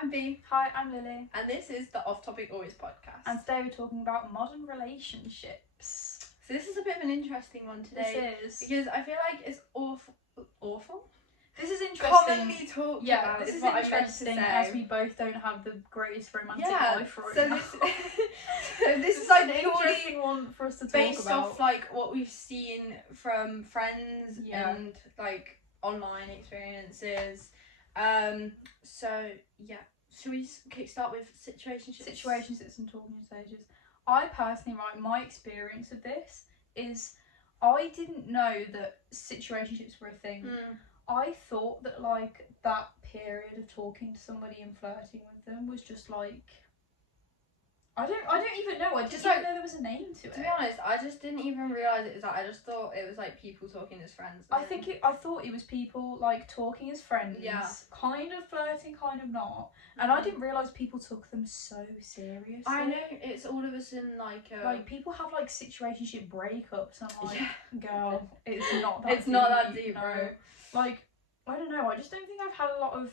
I'm B. Hi, I'm Lily. And this is the Off Topic Always podcast. And today we're talking about modern relationships. So this is a bit of an interesting one today. This is. Because I feel like it's awful? This is interesting. Commonly talked yeah, about. this is what interesting I as we both don't have the greatest romantic life right so now. This is like an purely interesting one for us to talk based about. off like what we've seen from friends Yeah. and like online experiences. So yeah, should we kickstart with situationships? Situationships and talking stages. I personally, right, my experience of this is I didn't know that situationships were a thing. I thought that like that period of talking to somebody and flirting with them was just like I don't even know. I just didn't know there was a name to it. To be honest, I just didn't even realise it was that. I just thought it was like people talking as friends. I thought it was people like talking as friends. Yeah. Kind of flirting, kind of not. And I didn't realise people took them so seriously. I know, it's all of us in like people have like situationship breakups and I'm like, yeah. girl, it's not that it's deep. not that deep, no. bro. Like, I don't know, I just don't think I've had a lot of,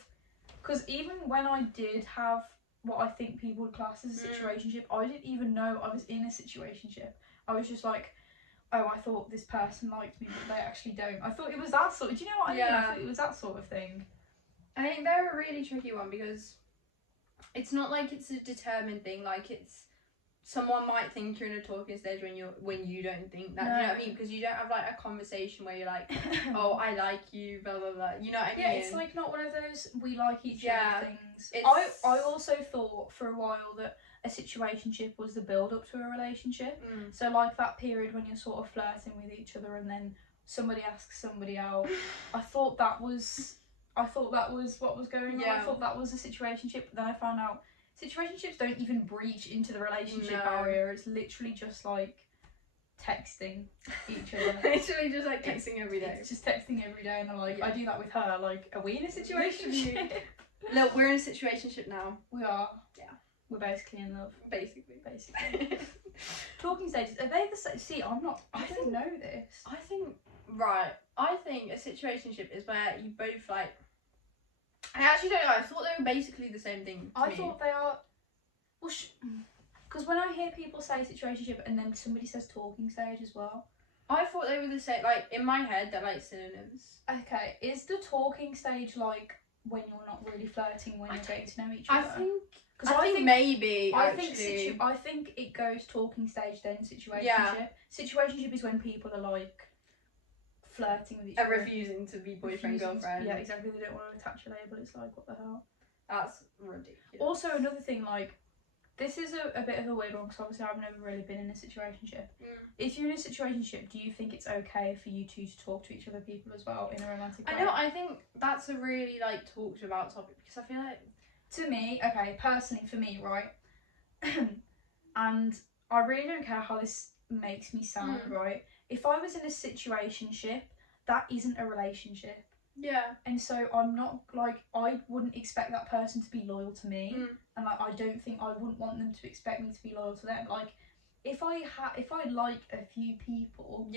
because even when I did have what I think people would class as a situationship, I didn't even know I was in a situationship. I was just like, oh, I thought this person liked me, but they actually don't. I thought it was that sort of, do you know what I mean? I thought it was that sort of thing. I think they're a really tricky one because it's not like it's a determined thing, like it's someone might think you're in a talking stage when you don't think that. No. Do you know what I mean? Because you don't have like a conversation where you're like, oh, I like you, blah blah blah. You know what I mean? Yeah, it's like not one of those we like each other things. It's... I also thought for a while that a situationship was the build up to a relationship. So like that period when you're sort of flirting with each other and then somebody asks somebody out. I thought that was what was going on. I thought that was a situationship, but then I found out situationships don't even breach into the relationship barrier. It's literally just like texting each other. Literally just like texting every day. It's just texting every day, and I'm like, I do that with her. Like, are we in a situationship? Look, we're in a situationship now. We are. Yeah. We're basically in love. Basically. Talking stages, are they the same? See, I don't know this. I think a situationship is where you both like. I actually don't know. I thought they were basically the same thing. I thought they are. Well, because when I hear people say situationship and then somebody says talking stage as well, I thought they were the same. Like in my head, they're like synonyms. Okay, is the talking stage like when you're not really flirting, when you're getting to know each other? I think maybe. I think it goes talking stage then situationship. Yeah. Situationship is when people are like flirting with each other. Refusing to be boyfriend girlfriend. Yeah, exactly. They don't want to attach a label. It's like, what the hell? That's ridiculous. Also, another thing, like, this is a bit of a weird one because obviously I've never really been in a situationship. If you're in a situationship, do you think it's okay for you two to talk to each other people as well in a romantic way? I know. I think that's a really like talked about topic because I feel like to me, okay, personally for me, right, and I really don't care how this makes me sound, right. If I was in a situationship, that isn't a relationship. Yeah. And so I'm not like, I wouldn't expect that person to be loyal to me, and like I don't think I wouldn't want them to expect me to be loyal to them. Like if I like a few people,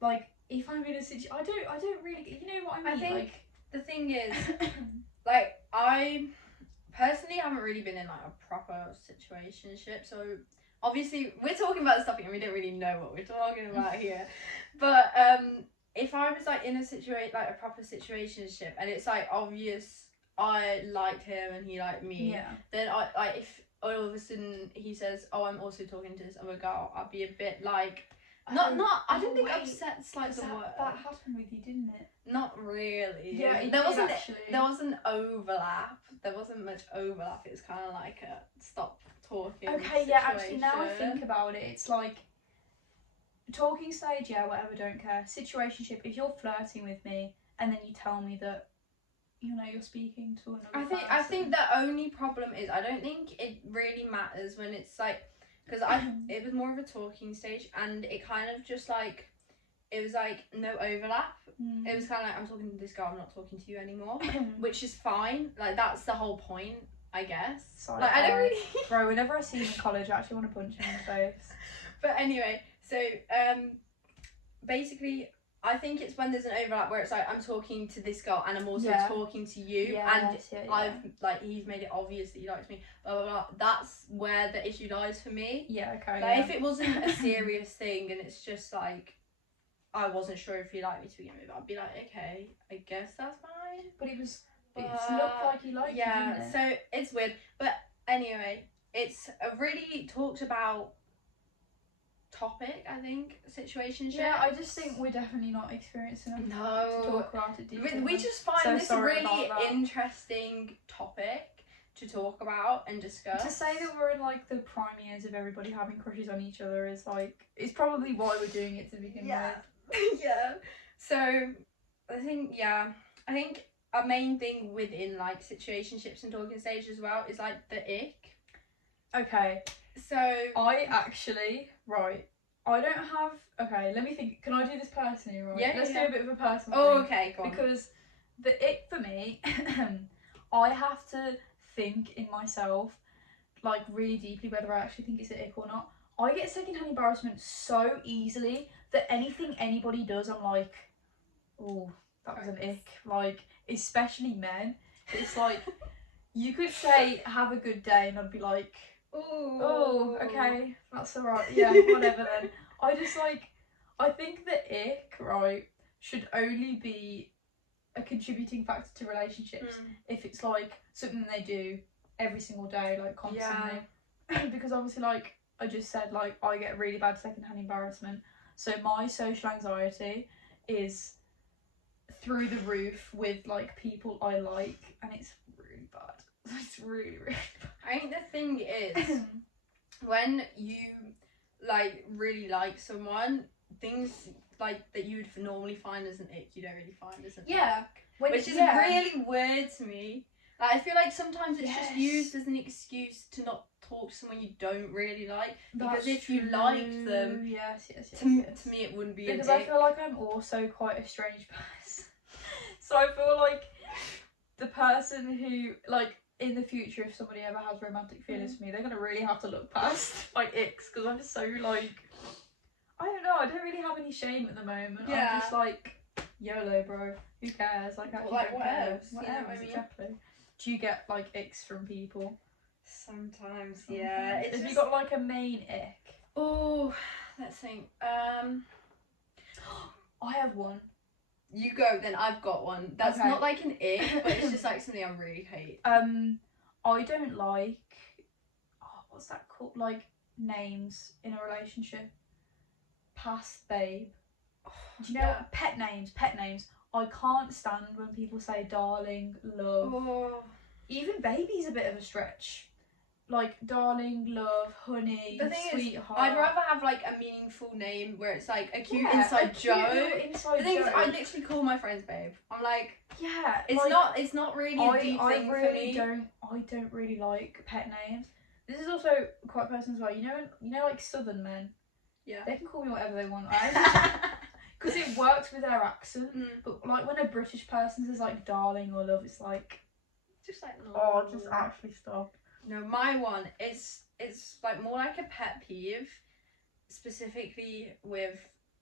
like if I'm in a situation, I don't really, you know what I mean? I think like, the thing is, like I personally haven't really been in like a proper situationship, so obviously we're talking about this topic and we don't really know what we're talking about here, but if I was like in a proper situationship and it's like obvious I liked him and he liked me, then if all of a sudden he says, oh, I'm also talking to this other girl, I'd be a bit like I don't think upset's like the word. That happened with you, didn't it? Not really. Yeah, there wasn't overlap. There wasn't much overlap. It was kind of like a stop talking. Okay, situation. yeah. Actually, now I think about it, it's like talking stage. Yeah, whatever. Don't care. Situationship. If you're flirting with me and then you tell me that, you know, you're speaking to another person. I think the only problem is I don't think it really matters when it's like. Because it was more of a talking stage and it kind of just like, it was like no overlap. It was kind of like, I'm talking to this girl, I'm not talking to you anymore, which is fine. Like that's the whole point, I guess. Sorry, like I don't really... Bro, whenever I see him in college, I actually want to punch him in the face. But anyway, so basically I think it's when there's an overlap where it's like I'm talking to this girl and I'm also Yeah. talking to you, Yes, and yeah. I've like he's made it obvious that he likes me. Blah blah blah. That's where the issue lies for me. Yeah, okay. Like if it wasn't a serious thing and it's just like I wasn't sure if he liked me to begin with, I'd be like, okay, I guess that's fine. But it looked like he liked you, didn't it? So it's weird. But anyway, it's a really talked about topic, I think, situationship. Yeah, I just think we're definitely not experienced enough to talk about it. We just find this a really interesting topic to talk about and discuss. To say that we're in like the prime years of everybody having crushes on each other is like, it's probably why we're doing it to begin with. Yeah. So I think a main thing within like situationships and talking stage as well is like the ick. Okay. So I don't have. Okay, let me think. Can I do this personally, right? Yeah. Let's do a bit of a personal Oh, thing. okay, go on. Because the ick for me, I have to think in myself, like really deeply, whether I actually think it's an ick or not. I get secondhand embarrassment so easily that anything anybody does, I'm like, oh, that was an ick. Like, especially men. It's like, you could say, have a good day, and I'd be like, oh, okay, that's alright, yeah, whatever then. I think the ick, right, should only be a contributing factor to relationships if it's like something they do every single day, like constantly. Yeah. Because obviously, like I just said, like I get really bad secondhand embarrassment. So my social anxiety is through the roof with like people I like, and it's really bad. It's really, really bad. I think the thing is, when you like really like someone, things like that you would normally find as an ick, you don't really find as an ick. Which is really weird to me. Like, I feel like sometimes it's just used as an excuse to not talk to someone you don't really like. Because if you liked them, to me it wouldn't be because an ick. I feel like I'm also quite a strange person. So I feel like the person who, like, in the future, if somebody ever has romantic feelings for me, they're going to really have to look past my icks, because I'm so, like, I don't know, I don't really have any shame at the moment. Yeah. I'm just like, YOLO, bro. Who cares? Like, actually, like, don't what care. else? What You know else? what I mean? Exactly. Do you get, like, icks from people? Sometimes, yeah. It's Have just... you got, like, a main ick? Oh, let's think. I have one. You go, then I've got one. That's not like an ick, but it's just like something I really hate. I don't like, what's that called? Like, names in a relationship. Past babe. Do you know pet names? Pet names. I can't stand when people say darling, love. Oh. Even baby's a bit of a stretch. Like darling, love, honey, the thing sweetheart. Is, I'd rather have like a meaningful name where it's like a cute inside joke. The thing is, I literally call my friends babe. I'm like, it's not really a deep thing for me. I don't really like pet names. This is also quite personal as well. You know, like Southern men. Yeah. They can call me whatever they want, right? Because it works with their accent. But like when a British person says like darling or love, it's like, just like, just actually stop. No, my one is it's like more like a pet peeve, specifically with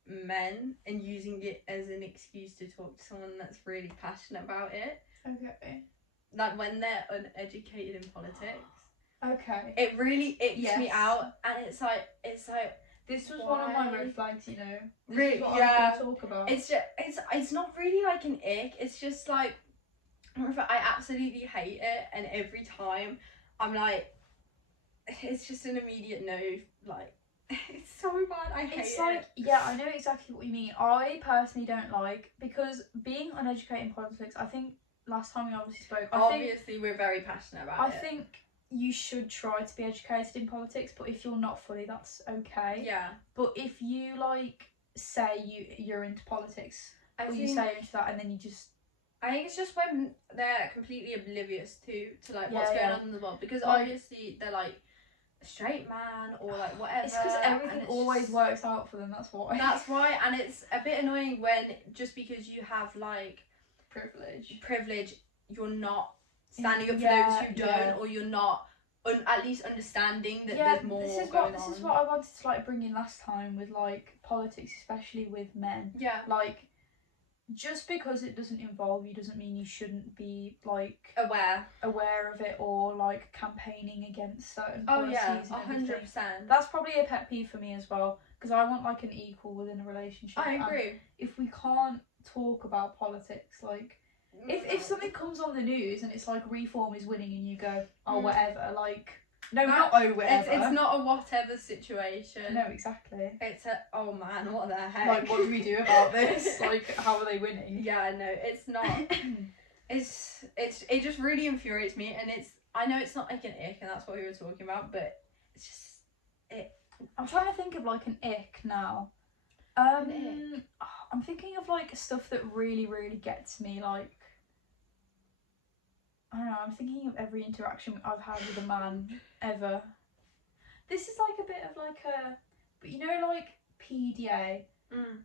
men and using it as an excuse to talk to someone that's really passionate about it. Okay. Like when they're uneducated in politics. Okay. It really icks me out, and it's like this was one of my red flags, you know. This really, is what I was gonna talk about. It's not really like an ick. It's just like I absolutely hate it, and every time I'm like, it's just an immediate no. Like, it's so bad. I hate it. It's like, yeah, I know exactly what you mean. I personally don't like, because being uneducated in politics, I think last time we obviously spoke, obviously we're very passionate about it. I think you should try to be educated in politics, but if you're not fully, that's okay. Yeah. But if you like say you're into politics, or you say you're into that, and then you just, I think it's just when they're completely oblivious to like what's going on in the world, because obviously they're like a straight man or like whatever. It's because everything always works out for them. That's why. That's why, and it's a bit annoying when just because you have like privilege, you're not standing up for those who don't, or you're not at least understanding that there's more going on. This is what I wanted to like bring in last time with like politics, especially with men. Yeah. Like, just because it doesn't involve you doesn't mean you shouldn't be like aware of it or like campaigning against certain Oh policies yeah, and everything. 100%. That's probably a pet peeve for me as well, because I want like an equal within a relationship. I and agree. if we can't talk about politics, like if something comes on the news and it's like Reform is winning and you go, oh whatever, like no, not oh whatever. It's not a whatever situation. No, exactly. It's a oh man, what the heck? Like, what do we do about this? Like, how are they winning? Yeah, no, it's not. It just really infuriates me, and I know it's not like an ick, and that's what we were talking about, but it's just I'm trying to think of like an ick now. An I'm thinking of like stuff that really, really gets me. Like, I don't know. I'm thinking of every interaction I've had with a man ever. This is like a bit of like but you know, like PDA.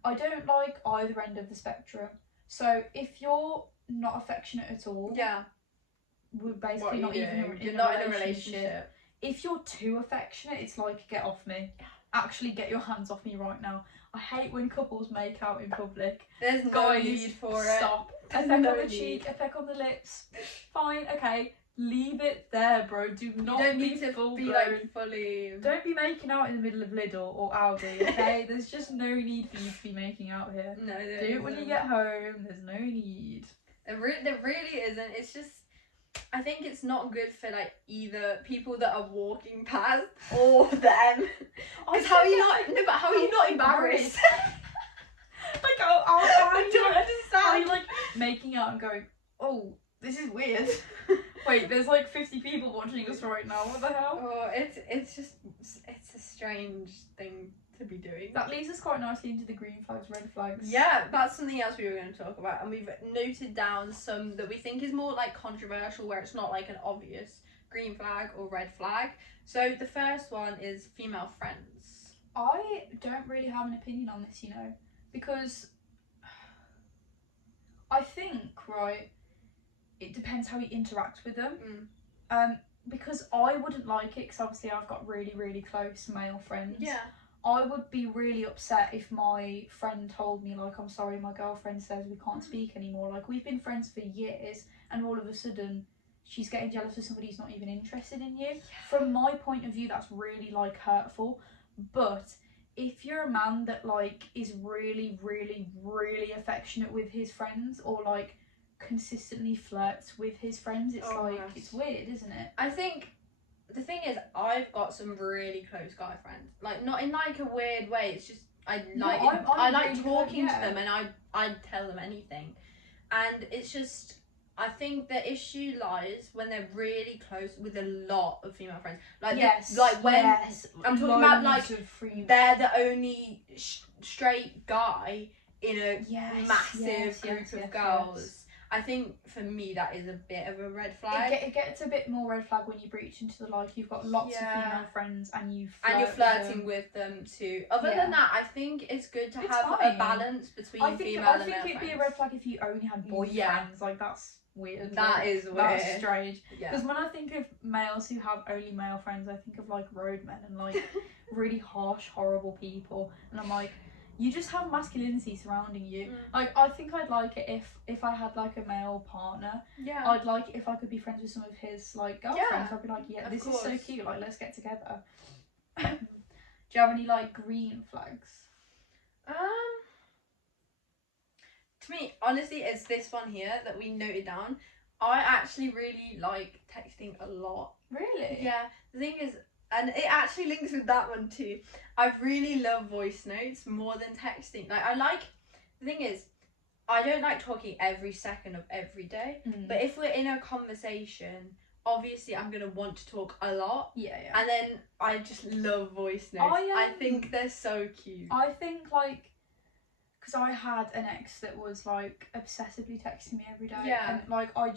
I don't like either end of the spectrum. So if you're not affectionate at all, yeah, we're basically not even you're in not a in a relationship. relationship. If you're too affectionate, it's like, get off me. Actually, get your hands off me right now. I hate when couples make out in public. There's no Guys, need for stop. it. A peck No on the need. cheek, a peck on the lips. Fine, okay. Leave it there, bro. Do not You don't be need to full be blown. like fully. Don't be making out in the middle of Lidl or Aldi, okay? There's just no need for you to be making out here. No, there Do it when you isn't. get home. There's no need. There really isn't. It's just, I think it's not good for like either people that are walking past or them. Because how are you not? No, but how are you not embarrassed? Like, I don't Are understand. you like making out and going, oh, this is weird. Wait, there's like 50 people watching us right now. What the hell? Oh, it's a strange thing to be doing. That leads us quite nicely into the green flags, red flags. Yeah, that's something else we were going to talk about, and we've noted down some that we think is more like controversial, where it's not like an obvious green flag or red flag. So the first one is female friends. I don't really have an opinion on this, you know, because I think, right, it depends how you interact with them. Because I wouldn't like it, because obviously I've got really, really close male friends. Yeah. I would be really upset if my friend told me, like, I'm sorry, my girlfriend says we can't speak anymore. Like, we've been friends for years, and all of a sudden she's getting jealous of somebody who's not even interested in you. From my point of view, that's really, like, hurtful. But if you're a man that, like, is really, really, really affectionate with his friends, or, like, consistently flirts with his friends, it's it's weird, isn't it? I think the thing is, I've got some really close guy friends. Like, not in like a weird way. It's just I like I like really talking good, to them, and I tell them anything, and it's just, I think the issue lies when they're really close with a lot of female friends. Like, like when I'm talking about, like, they're the only straight guy in a massive group of girls. I think for me that is a bit of a red flag. It gets a bit more red flag when you breach into the, like, you've got lots of female friends and you're flirting with them too. Other than that, I think it's good to have a balance between female and male friends. I think it'd be a red flag if you only had boyfriends. Like, that's weird. That is weird. That's strange. Because when I think of males who have only male friends, I think of like roadmen and like really harsh, horrible people, and I'm like, you just have masculinity surrounding you. Like, I think I'd like it if I had like a male partner. Yeah. I'd like it if I could be friends with some of his like girlfriends. I'd be like, yeah, this is so cute. Like, let's get together. Do you have any like green flags? To me, honestly, it's this one here that we noted down. I actually really like texting a lot. Really? Yeah. The thing is, and it actually links with that one too. I really love voice notes more than texting. Like, the thing is, I don't like talking every second of every day. But if we're in a conversation, obviously I'm going to want to talk a lot. Yeah. And then I just love voice notes. I think they're so cute. I think, like, because I had an ex that was, like, obsessively texting me every day. Yeah. And, like, I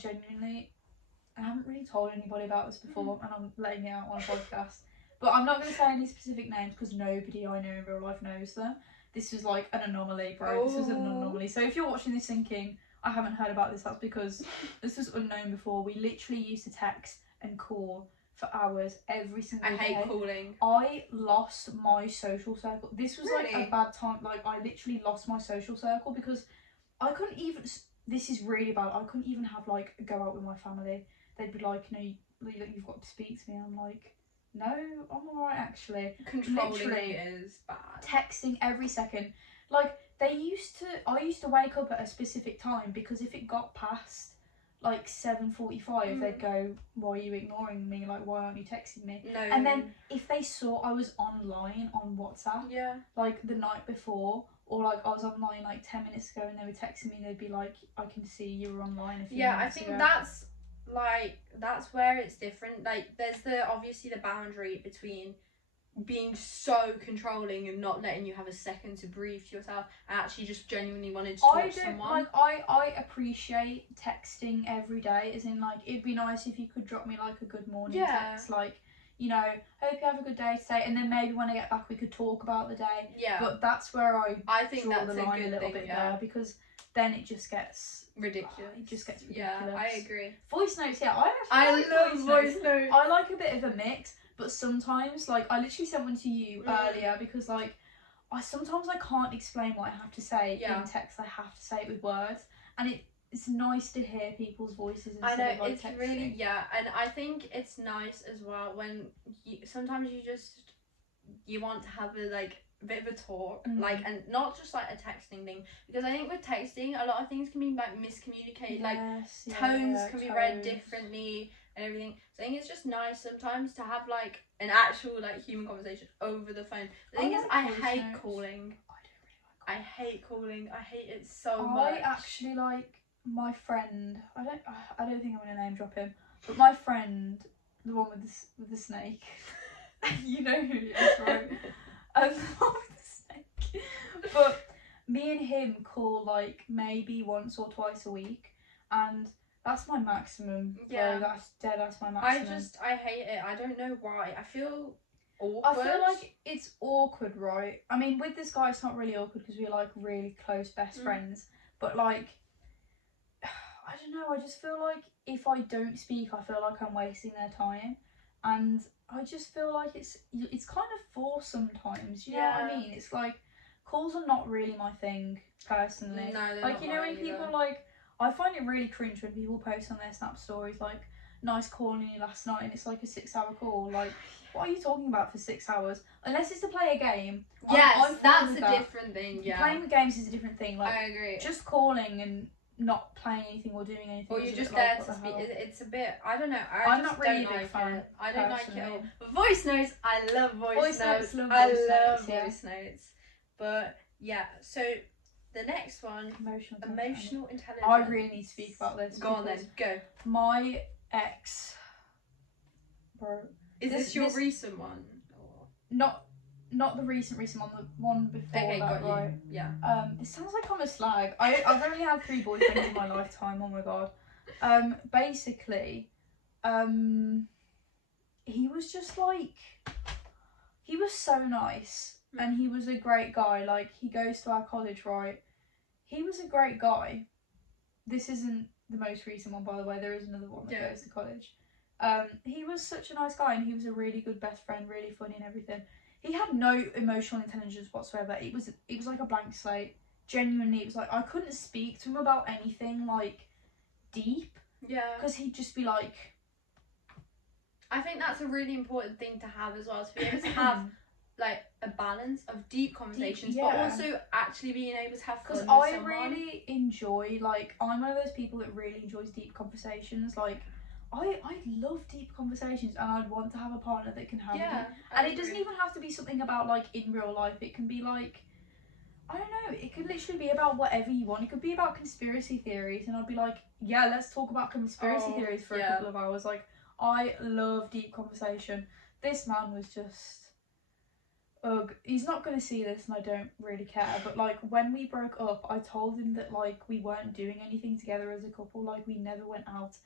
haven't really told anybody about this before, and I'm letting it out on a podcast. But I'm not going to say any specific names because nobody I know in real life knows them. This was like an anomaly, bro. This was an anomaly. So if you're watching this thinking, I haven't heard about this, that's because this was unknown before. We literally used to text and call for hours every single day. I hate calling. I lost my social circle. This was like a bad time. Like, I literally lost my social circle because I couldn't even. This is really bad. I couldn't even have like go out with my family. They'd be like, no, you've got to speak to me. I'm like, no, I'm alright actually. Controlling Literally is bad. Texting every second. Like I used to wake up at a specific time because if it got past like 7:45, they'd go, why are you ignoring me? Like, why aren't you texting me? No. And then if they saw I was online on WhatsApp, yeah, like the night before, or like I was online like 10 minutes ago and they were texting me, they'd be like, I can see you were online a few yeah, I minutes think ago. that's where it's different. Like, there's obviously the boundary between being so controlling and not letting you have a second to breathe to yourself and actually just genuinely wanted to talk to someone. I appreciate texting every day, as in like it'd be nice if you could drop me like a good morning text, like, you know, hope you have a good day today, and then maybe when I get back we could talk about the day. Yeah. But that's where I think draw that's the line a good little thing, bit yeah. there, because then it just gets ridiculous. It just gets ridiculous. Yeah, I agree. Voice notes, yeah, I love like voice notes. I like a bit of a mix, but sometimes, like, I literally sent one to you earlier because, like, sometimes I can't explain what I have to say in text. I have to say it with words, and it's nice to hear people's voices instead I know, of like it's texting. really, yeah, and I think it's nice as well when sometimes you want to have a like bit of a talk, like, and not just like a texting thing, because I think with texting a lot of things can be like miscommunicated, like tones can be read differently and everything. So I think it's just nice sometimes to have like an actual like human conversation over the phone. The thing is, I hate calling. I hate calling. I hate it so much. I actually like my friend. I don't think I'm gonna name drop him, but my friend, the one with the snake. You know who it is, right? The one with the snake. But me and him call like maybe once or twice a week, and that's my maximum. Yeah, that's my maximum. I hate it. I don't know why. I feel awkward. I feel like it's awkward, right? I mean, with this guy, it's not really awkward because we're like really close best friends. But like, I don't know. I just feel like if I don't speak, I feel like I'm wasting their time, and I just feel like it's kind of forced sometimes. You know what I mean? It's like calls are not really my thing personally. No, they're like not you know when either. people like, I find it really cringe when people post on their Snap stories like, nice calling you last night, and it's like a 6-hour call. Like, what are you talking about for 6 hours? Unless it's to play a game. Yes, that's a different thing. Yeah, playing games is a different thing. Like, I agree. Just calling and not playing anything or doing anything. Or you're just there to speak. It's a bit. I don't know. I'm not really a big fan. I don't like it at all. But voice notes, I love voice notes. I love voice notes. But yeah, so the next one, emotional intelligence. I really need to speak about this. Go on then, go. My ex, bro. Is this your recent one? Not the recent one, the one before that, right? Yeah. This sounds like I'm a slag. I've only had 3 boyfriends in my lifetime. Oh my god. Basically, he was just like, he was so nice, and he was a great guy. Like, he goes to our college, right? He was a great guy. This isn't the most recent one, by the way. There is another one that goes to college. He was such a nice guy, and he was a really good best friend, really funny and everything. He had no emotional intelligence whatsoever. It was like a blank slate. Genuinely, it was like I couldn't speak to him about anything like deep. Yeah. Because he'd just be like. I think that's a really important thing to have as well, to be able to have like a balance of deep conversations, but also actually being able to have fun with someone. Because I really enjoy, like, I'm one of those people that really enjoys deep conversations. Like, I love deep conversations, and I'd want to have a partner that can have it. And it doesn't even have to be something about like in real life. It can be like, I don't know, it could literally be about whatever you want. It could be about conspiracy theories, and I'd be like, yeah, let's talk about conspiracy theories for a couple of hours. Like, I love deep conversation. This man was just, ugh. He's not going to see this, and I don't really care, but like when we broke up, I told him that like we weren't doing anything together as a couple. Like, we never went out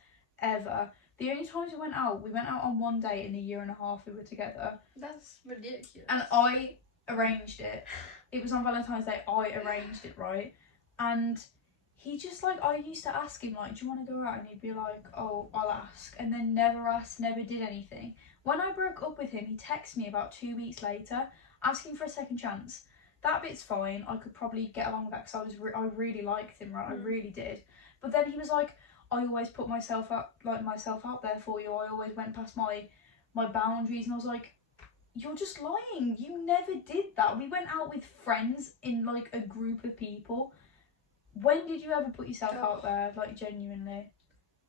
ever. The only times we went out on one date in the 1.5 years we were together. That's ridiculous. And I arranged it. It was on Valentine's Day. I arranged it, right? And he just like, I used to ask him like, do you want to go out? And he'd be like, oh, I'll ask. And then never asked, never did anything. When I broke up with him, he texted me about 2 weeks later asking for a second chance. that bit's fine. I could probably get along with that because I really liked him, right? I Mm. really did. But then he was like, I always put myself out there for you. I always went past my boundaries, and I was like, you're just lying. You never did that. We went out with friends in like a group of people. When did you ever put yourself out there, like, genuinely?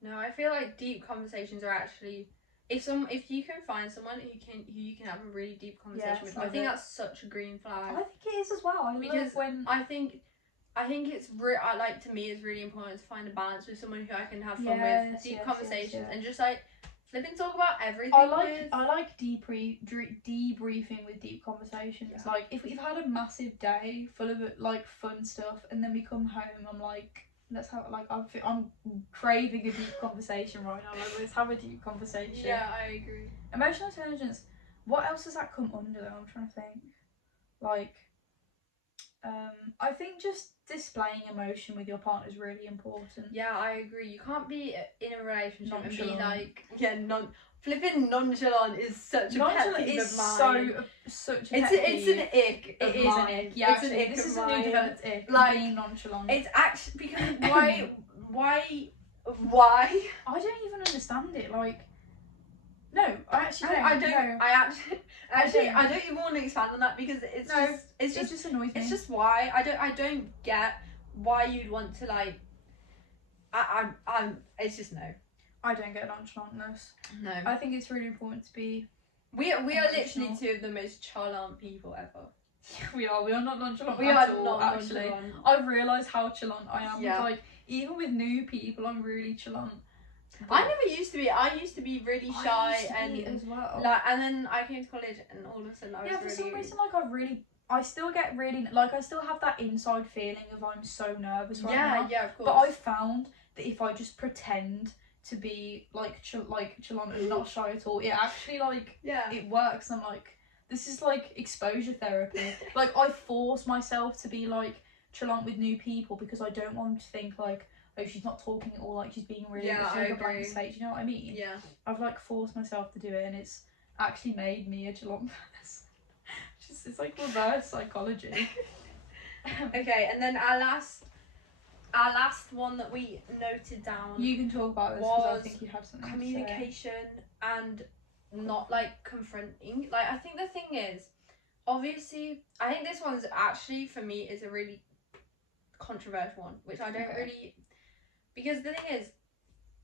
No, I feel like deep conversations are actually, if you can find someone who you can have a really deep conversation with, I think that's such a green flag. I think it is as well. I think it's to me it's really important to find a balance with someone who I can have fun with, deep conversations, and just like flipping talk about everything. I like debriefing with deep conversations. Yeah. Like if we've had a massive day full of like fun stuff, and then we come home, I'm like, let's have I'm craving a deep conversation right now. Like, let's have a deep conversation. Yeah, I agree. Emotional intelligence. What else does that come under though? I'm trying to think. Like, I think just displaying emotion with your partner is really important. Yeah, I agree. You can't be in a relationship and be like, flipping nonchalant is such a pet peeve of mine. Such a pet peeve. It's an ick. It is an ick. Yeah, actually, this is a new developed ick. Like, being nonchalant. It's actually because why? I don't even understand it. Like, no, I actually don't. I don't even want to expand on that because it just annoys me. It's just why I don't get why you'd want to like. It's just no. I don't get nonchalantness. No. I think it's really important to be. We are literally two of the most chalant people ever. We are not nonchalant. We at are all, not actually. Nonchalant. I've realised how chalant I am. Yeah. Like, even with new people, I'm really chalant. I never used to be. I used to be really shy as well. Like, and then I came to college, and all of a sudden I was for some reason, like I still get really like I still have that inside feeling of I'm so nervous right now. Yeah, of course. But I found that if I just pretend to be like chalant and not shy at all, it actually it works. I'm like, this is like exposure therapy. Like, I force myself to be like chalant with new people because I don't want them to think like, oh, she's not talking at all, like she's being really like a blank slate. Do you know what I mean? Yeah. I've like forced myself to do it, and it's actually made me a chalant person. It's like reverse psychology. Okay, and then our last one that we noted down. You can talk about this because I think you have something. Communication and not like confronting. Like, I think the thing is, obviously, I think this one's actually for me is a really controversial one, which I don't really. Because the thing is,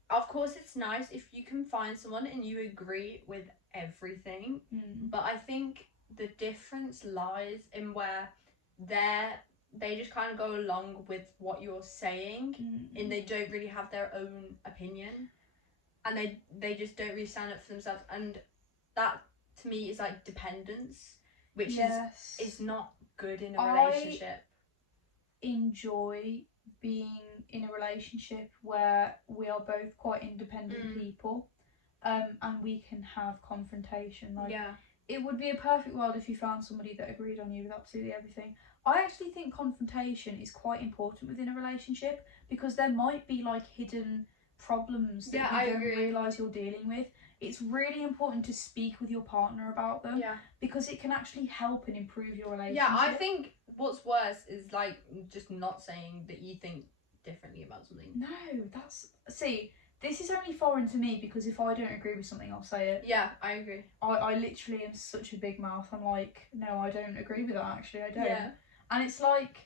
of course, it's nice if you can find someone and you agree with everything. But I think the difference lies in where they just kind of go along with what you're saying, and they don't really have their own opinion, and they just don't really stand up for themselves. And that to me is like dependence, which is not good in a relationship. I enjoy being in a relationship where we are both quite independent people, and we can have confrontation. Like, it would be a perfect world if you found somebody that agreed on you with absolutely everything. I actually think confrontation is quite important within a relationship because there might be like hidden problems that you don't realise you're dealing with. It's really important to speak with your partner about them because it can actually help and improve your relationship. Yeah, I think what's worse is like just not saying that you think differently about something. No, this is only foreign to me because if I don't agree with something, I'll say it. Yeah, I agree. I literally am such a big mouth. I'm like, no, I don't agree with that, actually. I don't. Yeah. And it's like,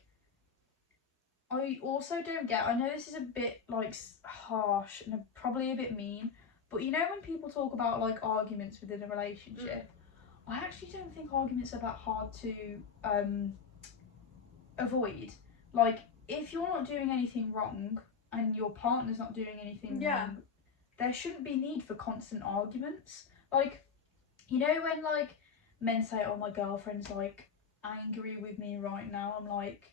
I also don't get, I know this is a bit like harsh and probably a bit mean, but you know when people talk about like arguments within a relationship, I actually don't think arguments are that hard to avoid. Like, if you're not doing anything wrong and your partner's not doing anything wrong, there shouldn't be need for constant arguments. Like, you know when like men say, oh, my girlfriend's like angry with me right now, I'm like,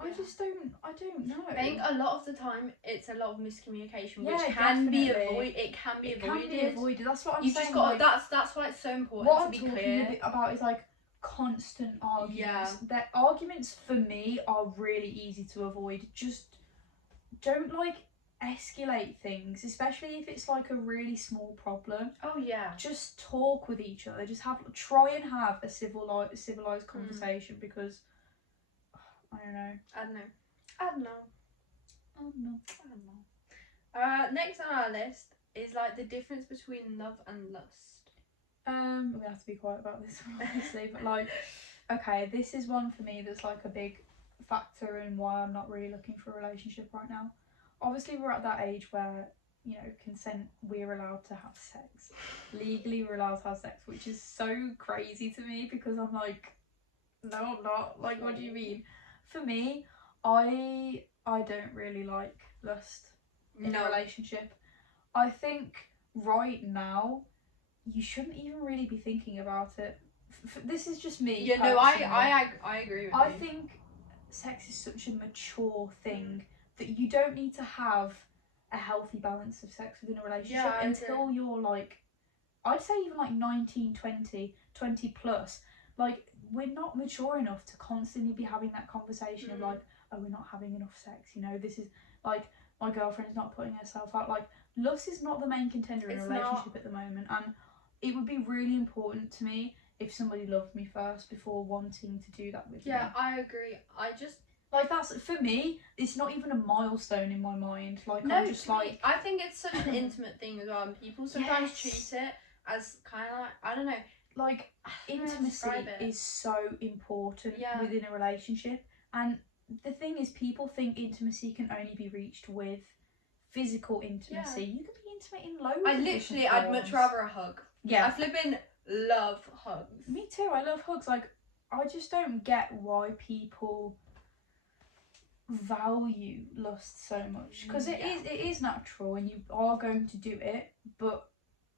I don't know. I think a lot of the time it's a lot of miscommunication, which can be avoided. It can be avoided. That's what I'm saying. You've just got that's why it's so important what to be I'm clear. talking about is like constant arguments. That arguments for me are really easy to avoid. Just don't like escalate things, especially if it's like a really small problem. Oh yeah. Just talk with each other. Just try and have a civilized conversation because I don't know. I don't know. I don't know. I don't know. I don't know. Next on our list is like the difference between love and lust. We have to be quiet about this one, obviously, but like, okay, this is one for me that's like a big factor in why I'm not really looking for a relationship right now. Obviously, we're at that age where, you know, consent, we're allowed to have sex. Legally, we're allowed to have sex, which is so crazy to me because I'm like, no, I'm not. Like, what do you mean? For me, I don't really like lust in a relationship. I think right now, you shouldn't even really be thinking about it. This is just me. Yeah, no, I agree with you. I think sex is such a mature thing that you don't need to have a healthy balance of sex within a relationship until you're like, I'd say even like 19, 20 plus. Like, we're not mature enough to constantly be having that conversation of like, oh, we're not having enough sex, you know, this is like, my girlfriend's not putting herself out. Like, lust is not the main contender in a relationship at the moment, and it would be really important to me if somebody loved me first before wanting to do that with me. Yeah, I agree. I just like, that's, for me, it's not even a milestone in my mind. Like, no, I'm just like, I think it's such an intimate thing as well, and people sometimes treat it as kind of like, I don't know, like, intimacy is so important within a relationship. And the thing is, people think intimacy can only be reached with physical intimacy. You can be intimate in loads of different forms. I'd much rather a hug. Yeah, I flipping love hugs. Me too. I love hugs. Like, I just don't get why people value lust so much, because it is natural and you are going to do it, but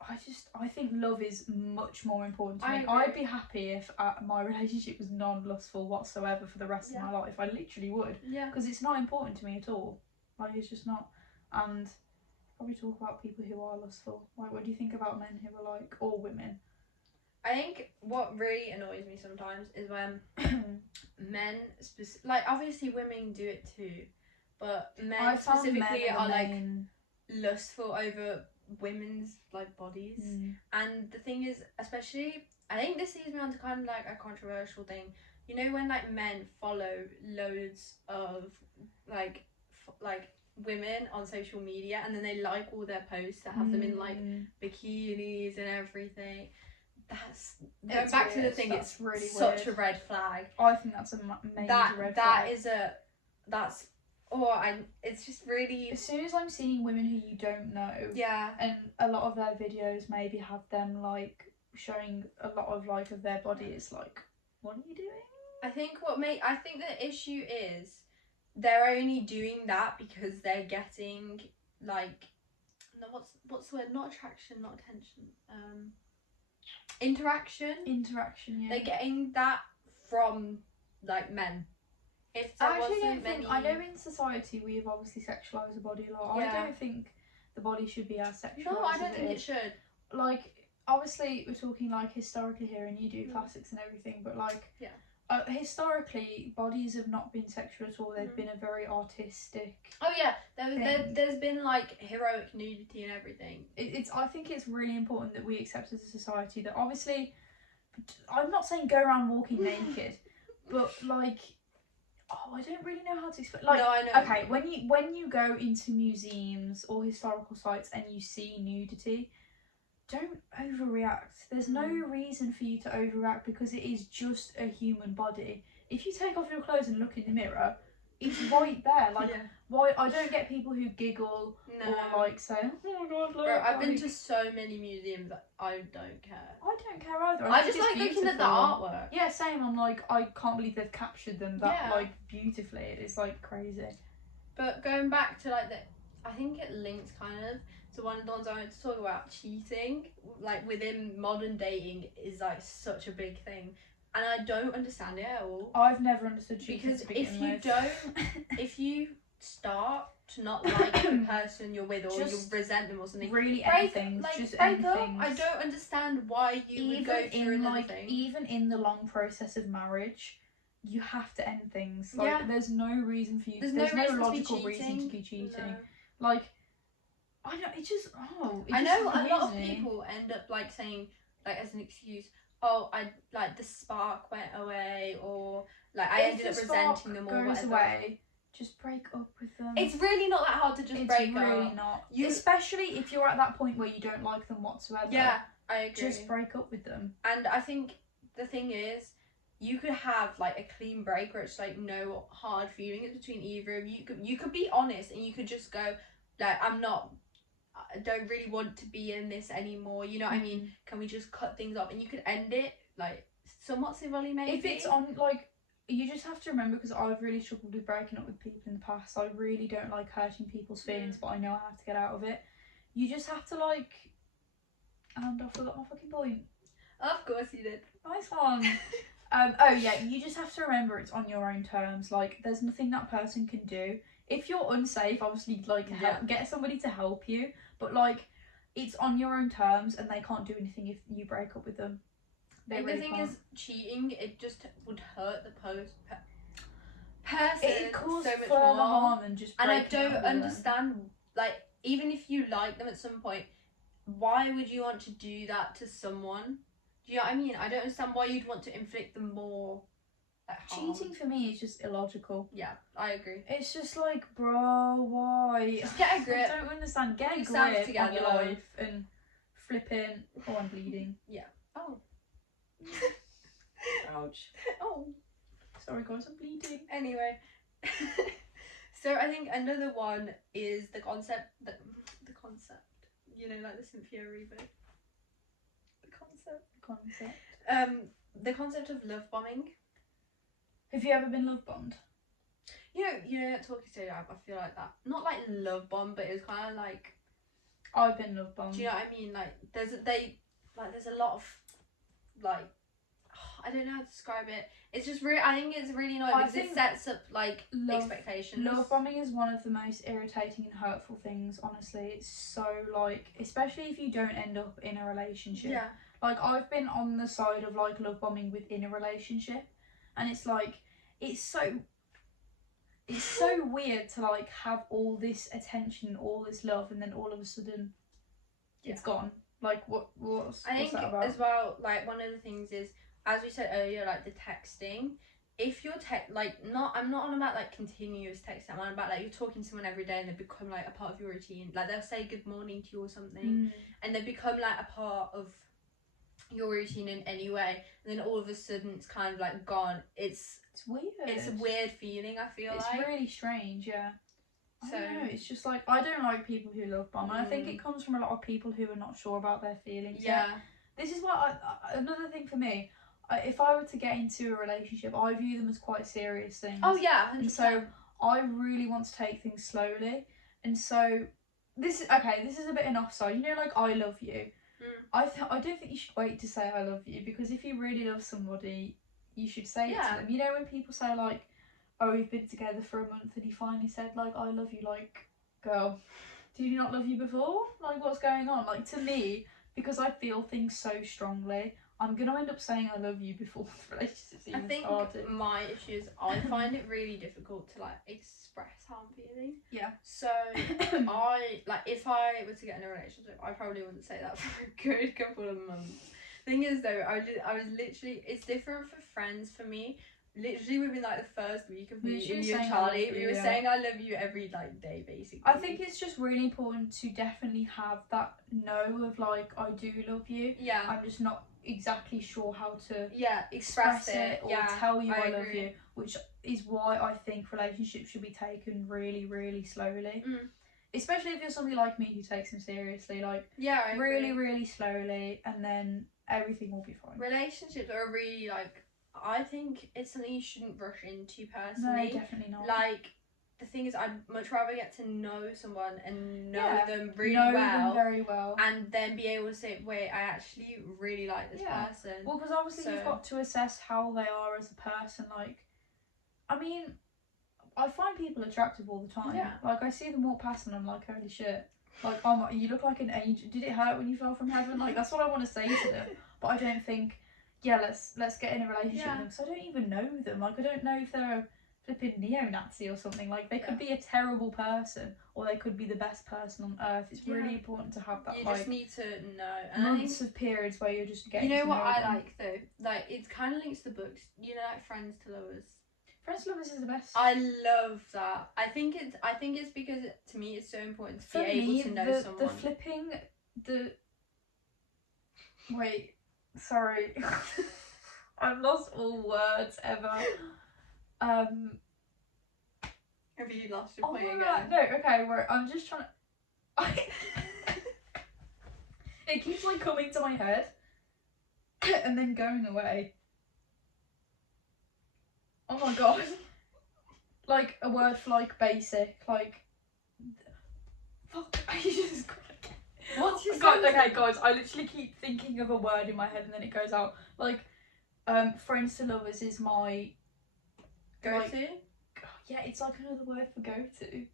I think love is much more important to me. I'd be happy if my relationship was non-lustful whatsoever for the rest of my life. I literally would, because it's not important to me at all. Like, it's just not. And probably talk about people who are lustful. Like, what do you think about men who are like, or women? I think what really annoys me sometimes is when men, like, obviously women do it too, but men specifically are like lustful over women's like bodies. And the thing is, especially, I think this leads me on to kind of like a controversial thing. You know, when like men follow loads of like women on social media, and then they like all their posts that have them in like bikinis and everything. That's going back to the thing. It's really such a red flag. I think that's a major red flag. It's just really. As soon as I'm seeing women who you don't know, and a lot of their videos maybe have them like showing a lot of like of their body, it's like, what are you doing? I think the issue is they're only doing that because they're getting like, what's the word? Not attraction, not attention. Interaction, yeah. They're getting that from like men. If there wasn't many... I know in society we've obviously sexualised the body a lot. I don't think the body should be as sexualised. No, I don't think it should. Like, obviously we're talking like historically here, and you do classics and everything, but like historically bodies have not been sexual at all. They've been a very artistic. Oh yeah, there's been like heroic nudity and everything. I think it's really important that we accept as a society that, obviously, I'm not saying go around walking naked, but like, I don't really know how to explain. Like, no, I know. Okay, when you go into museums or historical sites and you see nudity, don't overreact. There's no reason for you to overreact, because it is just a human body. If you take off your clothes and look in the mirror, it's right there. Like, why? I don't get people who giggle or like say, "Oh my god, look." Bro, I've been to so many museums that I don't care. I don't care either. I just like looking at the artwork. Yeah, same. I'm like, I can't believe they've captured them that like beautifully. It's like crazy. But going back to like I think it links kind of to one of the ones I wanted to talk about, cheating. Like, within modern dating is like such a big thing, and I don't understand it at all. I've never understood cheating, because if you start to not like the person you're with, or you resent them or something, really anything, just anything. I don't understand why you would go through another thing. Even in the long process of marriage, you have to end things. Like, there's no reason for you. There's no logical reason to be cheating. No. Like, I know, it just, I know a lot of people end up like saying, like, as an excuse, oh, I like the spark went away, or like I ended up resenting them, or goes whatever. away, just break up with them. It's really not that hard to just break up. It's really not. Especially if you're at that point where you don't like them whatsoever. Yeah, I agree. Just break up with them. And I think the thing is, you could have like a clean break where it's like no hard feelings between either of you. You could be honest and you could just go like, I don't really want to be in this anymore. You know what I mean? Can we just cut things up? And you could end it like somewhat civilly, maybe. If it's on like, you just have to remember, because I've really struggled with breaking up with people in the past. I really don't like hurting people's feelings, but I know I have to get out of it. You just have to like, and I forgot my fucking point. Of course you did. Nice one. Oh yeah, you just have to remember it's on your own terms. Like, there's nothing that person can do. If you're unsafe, obviously, like, get somebody to help you. But like, it's on your own terms, and they can't do anything if you break up with them. The thing is, cheating, it just would hurt the person it causes so much further more harm than just breaking up with them. And I don't understand, like, even if you like them at some point, why would you want to do that to someone? Do you know what I mean? I don't understand why you'd want to inflict them more harm. Cheating for me is just illogical. Yeah, I agree. It's just like, bro, why? Just get a grip. I don't understand. Get a Yourself grip together. on your life and flipping. Oh, I'm bleeding. Yeah. Oh. Ouch. Oh. Sorry guys, I'm bleeding. Anyway. So I think another one is the concept, the concept, you know, like the Cynthia Erivo. The concept of love bombing. Have you ever been love bombed? You know, talking to you, I feel like that. Not like love bomb, but it was kind of like. I've been love bombed. Do you know what I mean? Like there's a lot of like, I don't know how to describe it. It's just really, I think it's really annoying because it sets up like expectations. Love bombing is one of the most irritating and hurtful things. Honestly, it's so like, especially if you don't end up in a relationship. Yeah. Like, I've been on the side of like love bombing within a relationship, and it's like, it's so weird to like have all this attention, all this love, and then all of a sudden it's gone. Like, what's I think that about? As well, like, one of the things is, as we said earlier, like the texting. If you're I'm not on about like continuous texting. I'm on about like you're talking to someone every day and they become like a part of your routine. Like they'll say good morning to you or something, and they become like a part of your routine in any way, and then all of a sudden it's kind of like gone. It's weird. It's a weird feeling, I feel it's like. It's really strange, yeah. So, I don't know, it's just like, I don't like people who love bomb, and I think it comes from a lot of people who are not sure about their feelings. Yeah. This is what another thing for me, if I were to get into a relationship, I view them as quite serious things. Oh yeah, 100%. And so I really want to take things slowly, and so this is a bit an offside. You know, like, I love you. I don't think you should wait to say I love you, because if you really love somebody, you should say it to them. You know, when people say like, oh, we've been together for a month and he finally said like, I love you, like, girl, did he not love you before? Like, what's going on? Like, to me, because I feel things so strongly, I'm gonna end up saying I love you before the relationship's even started. I think my issue is I find it really difficult to like express how I'm feeling. Yeah. So if I were to get in a relationship, I probably wouldn't say that for a good couple of months. Thing is though, I was literally, it's different for friends for me. Literally within like the first week of meeting you, Charlie, we were saying I love you every like day basically. I think it's just really important to definitely have that know of like, I do love you. Yeah. I'm just not exactly sure how to express it or tell you I love you, which is why I think relationships should be taken really, really slowly. Especially if you're somebody like me who takes them seriously, like really, really slowly, and then everything will be fine. Relationships are really like, I think it's something you shouldn't rush into personally. No, definitely not. Like, the thing is, I'd much rather get to know someone and know them really them very well, and then be able to say, wait, I actually really like this person. Well, because obviously you've got to assess how they are as a person. Like, I mean, I find people attractive all the time. Yeah. Like, I see them walk past and I'm like, holy shit. Like, you look like an angel. Did it hurt when you fell from heaven? Like, that's what I want to say to them. But I don't think, let's get in a relationship with them, because I don't even know them. Like, I don't know if they're a flipping neo-Nazi or something. Like, they could be a terrible person, or they could be the best person on earth. It's really important to have that, you like, just need to know. And months of periods where you're just getting you know to what know I them. like though? Like, it's kind of links to the books. You know, like Friends to Lovers. Friends to Lovers is the best. I love that. I think it's because to me it's so important to be able to know someone. Wait, sorry. I've lost all words ever. Have you lost your point again? No, okay, wait, I'm just trying to... It keeps, like, coming to my head and then going away. Oh my god. Like, a word for, like, basic, like... Fuck, I just... What's your God, okay, guys, I literally keep thinking of a word in my head and then it goes out. Like, Friends to Lovers is my... Go-to? Like, yeah, it's like another word for go-to.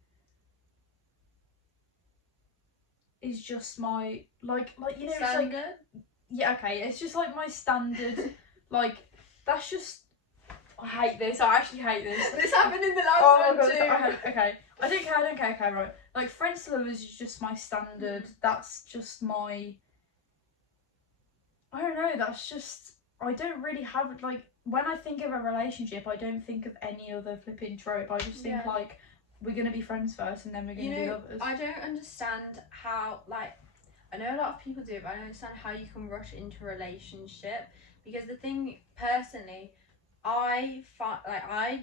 Is just my, like, you know, standard? it's like... Yeah, okay, it's just like my standard, like, that's just... I hate this, I actually hate this. This happened in the last one too. Okay. I don't care, okay, right. Like, Friends to Lovers is just my standard, that's just my... I don't know, that's just... I don't really have, like, when I think of a relationship, I don't think of any other flipping trope. I just think, like, we're going to be friends first and then we're going to be lovers. I don't understand how, like, I know a lot of people do it, but I don't understand how you can rush into a relationship. Because the thing, personally, I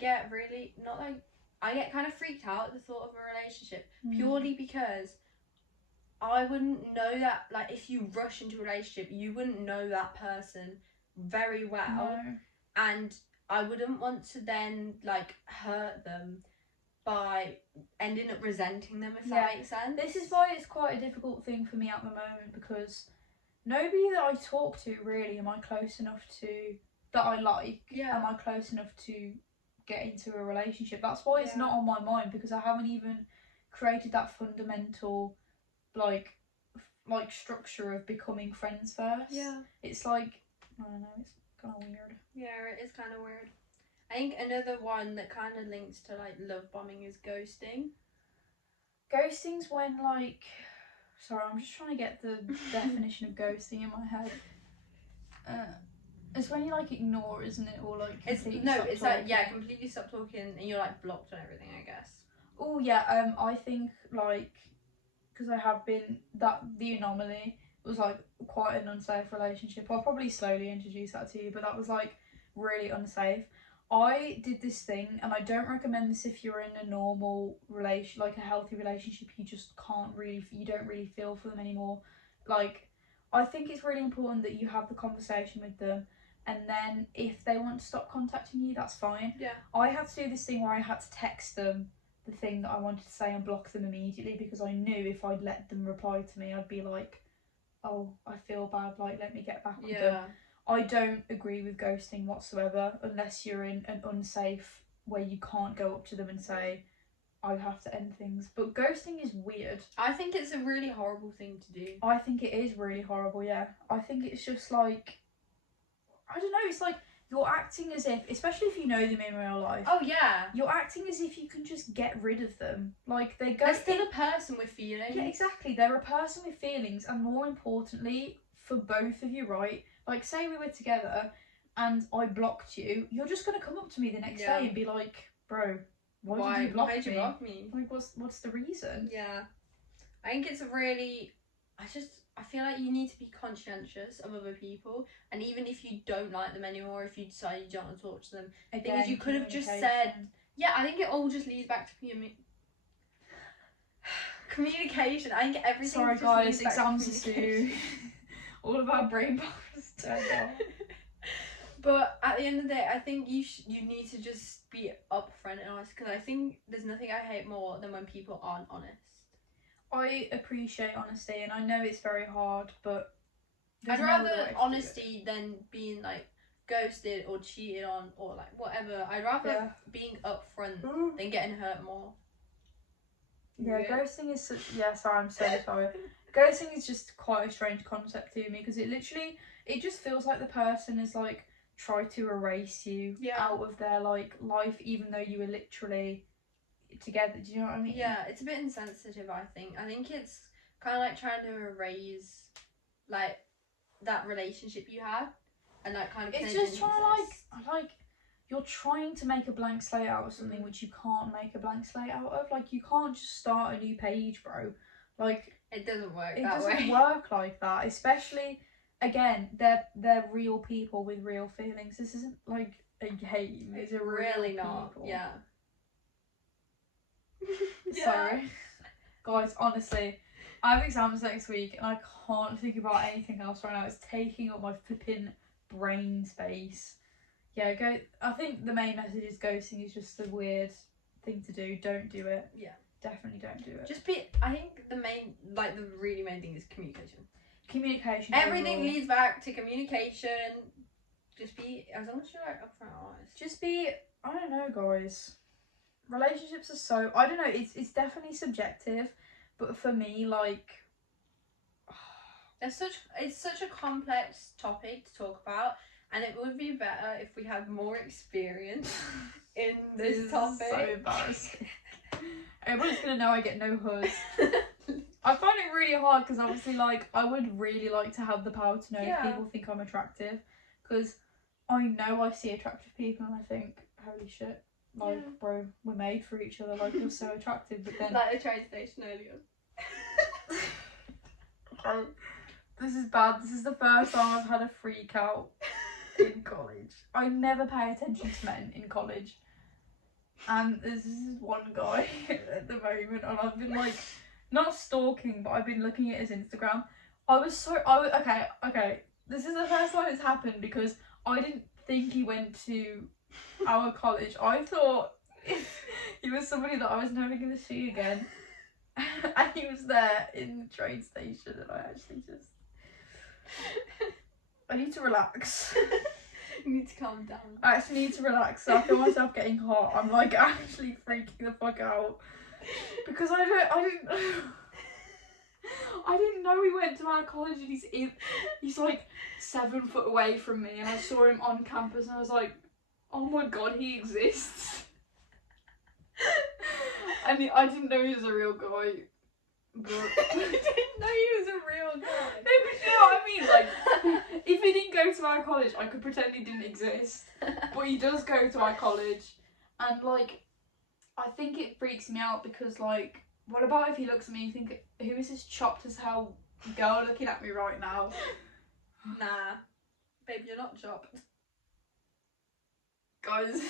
get really, not like, I get kind of freaked out at the thought of a relationship. Purely because I wouldn't know that, like, if you rush into a relationship, you wouldn't know that person very well. No. And I wouldn't want to then, like, hurt them by ending up resenting them, if that makes sense. This is why it's quite a difficult thing for me at the moment, because nobody that I talk to really am I close enough to, that I like, am I close enough to get into a relationship. That's why it's not on my mind, because I haven't even created that fundamental, like structure of becoming friends first. Yeah. It's like, I don't know, it's kind of weird. Yeah, it is kind of weird. I think another one that kind of links to, like, love bombing is ghosting. Ghosting's when, like... Sorry, I'm just trying to get the definition of ghosting in my head. It's when you, like, ignore, isn't it? Or, like, completely stop talking. Like, completely stop talking and you're, like, blocked and everything, I guess. Oh, yeah, I think, like... Because I have been... The anomaly was, like, quite an unsafe relationship. I'll probably slowly introduce that to you, but that was, like, really unsafe. I did this thing, and I don't recommend this if you're in a normal relation, like a healthy relationship. You just you don't really feel for them anymore. Like, I think it's really important that you have the conversation with them, and then if they want to stop contacting you, that's fine. Yeah. I had to do this thing where I had to text them the thing that I wanted to say and block them immediately, because I knew if I'd let them reply to me, I'd be like, oh, I feel bad, like, let me get back with them. I don't agree with ghosting whatsoever, unless you're in an unsafe where you can't go up to them and say, I have to end things. But ghosting is weird. I think it's a really horrible thing to do. I think it is really horrible, yeah. I think it's just like, I don't know, it's like you're acting as if, especially if you know them in real life. Oh, yeah. You're acting as if you can just get rid of them. Like, they're still a person with feelings. Yeah, exactly. They're a person with feelings, and more importantly, for both of you, right? Like, say we were together and I blocked you, you're just going to come up to me the next day and be like, bro, why did you block me? Why'd you block me? Like, what's the reason? Yeah. I think it's really... I feel like you need to be conscientious of other people, and even if you don't like them anymore, if you decide you don't want to talk to them, because you could have just said... Yeah, I think it all just leads back to communication. I think everything... Sorry guys, exams are soon. All of our brain powers turned off. But at the end of the day, I think you need to just be upfront and honest, because I think there's nothing I hate more than when people aren't honest. I appreciate honesty, and I know it's very hard, but I'd rather honesty than being, like, ghosted or cheated on or, like, whatever. I'd rather being upfront than getting hurt more. Yeah, ghosting is such... Yeah, sorry, I'm so sorry. Ghosting is just quite a strange concept to me, because it just feels like the person is, like, try to erase you Yeah. out of their like life, even though you were literally together. Do you know what I mean? Yeah, it's a bit insensitive, I think. I think it's kind of like trying to erase, like, that relationship you had, and like kind of It's pretend it just didn't trying exist. to like you're trying to make a blank slate out of something which you can't make a blank slate out of. Like, you can't just start a new page, bro. Like, It doesn't work it that doesn't way. work like that. Especially, again, they're real people with real feelings. This isn't like a game. These are really real not. people. Yeah. Sorry. Guys, honestly, I have exams next week and I can't think about anything else right now. It's taking up my flipping brain space. Yeah, I think the main message is ghosting is just a weird thing to do. Don't do it. Yeah. Definitely don't do it. I think the really main thing is communication. Communication. Everything overall. leads back to communication. Just be, as long as you're like upfront and honest. Just be, I don't know, guys. Relationships are so, I don't know, it's definitely subjective, but for me, like, it's such a complex topic to talk about, and it would be better if we had more experience in this topic. So embarrassing. Everyone's gonna know I get no hoods. I find it really hard because obviously, like, I would really like to have the power to know if people think I'm attractive, because I know I see attractive people and I think, holy shit, like, bro, we're made for each other, like, you're so attractive, but then... Like the train station earlier. This is bad. This is the first time I've had a freak out in college. I never pay attention to men in college. And this is one guy at the moment, and I've been, like, not stalking, but I've been looking at his Instagram. Okay, this is the first time it's happened because I didn't think he went to our college. I thought he was somebody that I was never going to see again. And he was there in the train station, and I actually just... I need to relax. You need to calm down. I actually need to relax. So I feel myself getting hot. I'm like actually freaking the fuck out because I didn't know he went to our college, and he's like 7 foot away from me, and I saw him on campus, and I was like, oh my god, he exists. And I didn't know he was a real guy. But I didn't know he was a real guy. No, but you know what I mean? Like, if he didn't go to our college, I could pretend he didn't exist. But he does go to our college. And, like, I think it freaks me out because, like, what about if he looks at me and think, who is this chopped as hell girl looking at me right now? Nah. Babe, you're not chopped. Guys.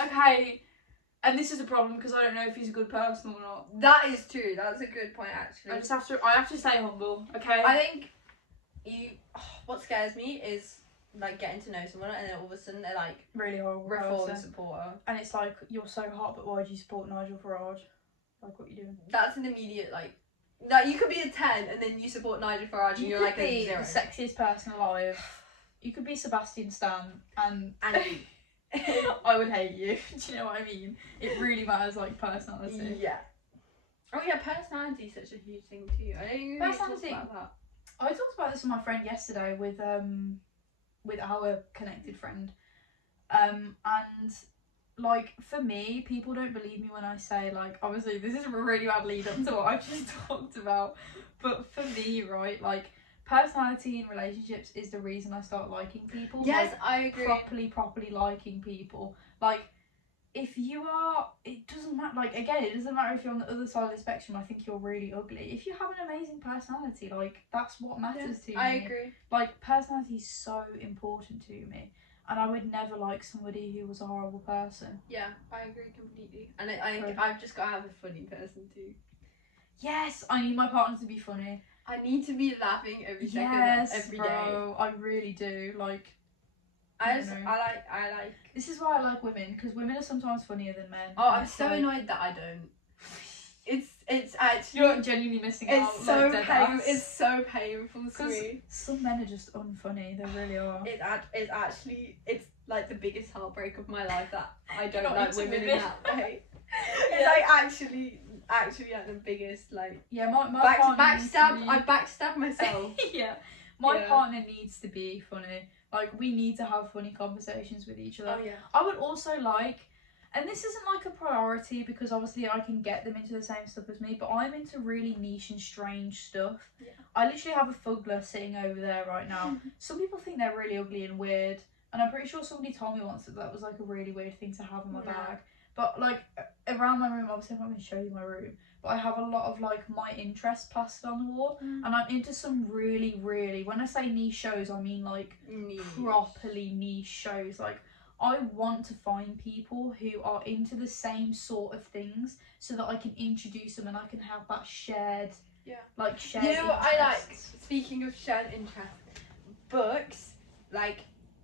Okay. And this is a problem because I don't know if he's a good person or not. That is true. That's a good point, actually. I have to stay humble, okay? I think what scares me is like getting to know someone and then all of a sudden they're like really horrible reform person. supporter. And it's like, you're so hot, but why do you support Nigel Farage? Like, what are you doing? That's an immediate like you could be a 10 and then you support Nigel Farage and you're like a 0. The sexiest person alive. You could be Sebastian Stan and I would hate you. Do you know what I mean? It really matters, like, personality. Yeah. Oh yeah, personality is such a huge thing too. I don't even Personality. talk about that. I talked about this with my friend yesterday with our connected friend. And like, for me, people don't believe me when I say, like, obviously this is a really bad lead up to what I've just talked about. But for me, right, like, personality in relationships is the reason I start liking people. Yes, like, I agree. Properly liking people. Like, if you are, it doesn't matter, like, again, it doesn't matter if you're on the other side of the spectrum, I think you're really ugly. If you have an amazing personality, like, that's what matters to me. I agree. Like, personality is so important to me. And I would never like somebody who was a horrible person. Yeah, I agree completely. And I've just got to have a funny person too. Yes, I need my partner to be funny. I need to be laughing every second of every day. I really do. Like, I like. This is why I like women, because women are sometimes funnier than men. Oh, I'm so annoyed that I don't. It's actually. You're genuinely missing out. It's so painful. It's so painful to me. Some men are just unfunny. They really are. It's like the biggest heartbreak of my life that I don't Not like women in that way. It's like actually like the biggest like. Yeah, my backstab. I backstab myself. Yeah, My Yeah. partner needs to be funny. Like, we need to have funny conversations with each other. Oh yeah. I would also like, and this isn't like a priority because obviously I can get them into the same stuff as me, but I'm into really niche and strange stuff. Yeah. I literally have a Fuggler sitting over there right now. Some people think they're really ugly and weird, and I'm pretty sure somebody told me once that that was like a really weird thing to have in my bag. But like around my room, obviously I'm not going to show you my room, but I have a lot of like my interests plastered on the wall, and I'm into some really, really, when I say niche shows, I mean like properly niche shows. Like, I want to find people who are into the same sort of things so that I can introduce them and I can have that shared, like, shared You know what I like? interests. Speaking of shared interest, books, like,